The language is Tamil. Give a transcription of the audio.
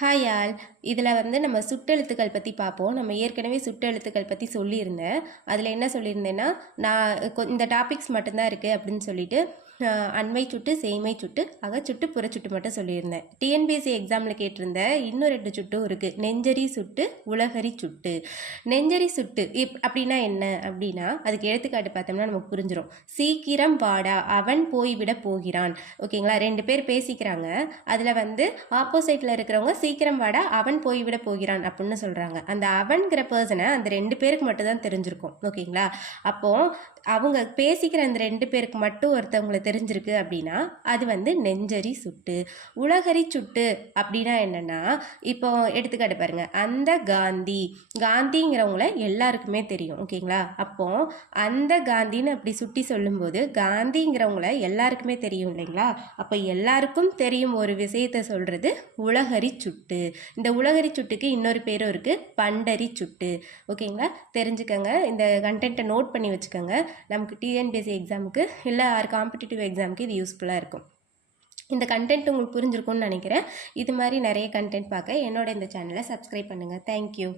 ஹாய் ஆல் இதில் வந்து நம்ம சுட்டெழுத்துக்கள் பற்றி பார்ப்போம். நம்ம ஏற்கனவே சுட்டெழுத்துக்கள் பற்றி சொல்லியிருந்தேன். அதில் என்ன சொல்லியிருந்தேன்னா நான் கொ- இந்த டாபிக்ஸ் மட்டும்தான் இருக்குது அப்படின்னு சொல்லிட்டு அண்மை சுட்டு சேமை சுட்டு அகச்சுட்டு புறச்சுட்டு மட்டும் சொல்லியிருந்தேன். டிஎன்பிஎஸ்சி எக்ஸாமில் கேட்டிருந்த இன்னும் ரெண்டு சுட்டும் இருக்குது. நெஞ்சரி சுட்டு உலகரி சுட்டு. நெஞ்சரி சுட்டு இப் அப்படின்னா என்ன? அப்படின்னா அதுக்கு எடுத்துக்காட்டு பார்த்தோம்னா நமக்கு புரிஞ்சிடும் சீக்கிரம் வாடா அவன் போய்விட போகிறான். ஓகேங்களா? ரெண்டு பேர் பேசிக்கிறாங்க. அதில் வந்து ஆப்போசிட்டில் இருக்கிறவங்க சீக்கிரம் வாடா அவன் போய்விட போகிறான் அப்படின்னு சொல்கிறாங்க அந்த அவன்கிற பர்சனை அந்த ரெண்டு பேருக்கு மட்டும் தான் தெரிஞ்சிருக்கும். ஓகேங்களா? அப்போது அவங்க பேசிக்கிற அந்த ரெண்டு பேருக்கு மட்டும் ஒருத்தவங்களை தெரிஞ்சிருக்கு அப்படின்னா அது வந்து நெஞ்சரி சுட்டு உலகரி சுட்டு அப்படின்னா என்னன்னா இப்போ எடுத்துக்காட்டு பாருங்க. அந்த காந்தி காந்திங்கிறவங்கள எல்லாருக்குமே தெரியும். ஓகேங்களா? அப்போ அந்த காந்தின்னு அப்படி சுட்டி சொல்லும்போது காந்திங்கிறவங்கள எல்லாருக்குமே தெரியும் இல்லைங்களா? அப்போ எல்லாருக்கும் தெரியும் ஒரு விஷயத்தை சொல்கிறது உலகரி சுட்டு. இந்த உலகரி சுட்டுக்கு இன்னொரு பேரும் இருக்குது பண்டரி சுட்டு. ஓகேங்களா? தெரிஞ்சுக்கங்க. இந்த கண்டென்ட்டை நோட் பண்ணி வச்சுக்கோங்க. நமக்கு டிஎன்பிஎஸ்சி எக்ஸாமுக்கு இல்லை ஆர் காம்படிட்டிவ் எக்ஸாமுக்கு இது யூஸ்ஃபுல்லாக இருக்கும். இந்த கண்டென்ட் உங்களுக்கு புரிஞ்சிருக்கும்னு நினைக்கிறேன். இது மாதிரி நிறைய கண்டென்ட் பார்க்க என்னோட இந்த சேனலை சப்ஸ்கிரைப் பண்ணுங்கள் தேங்க்யூ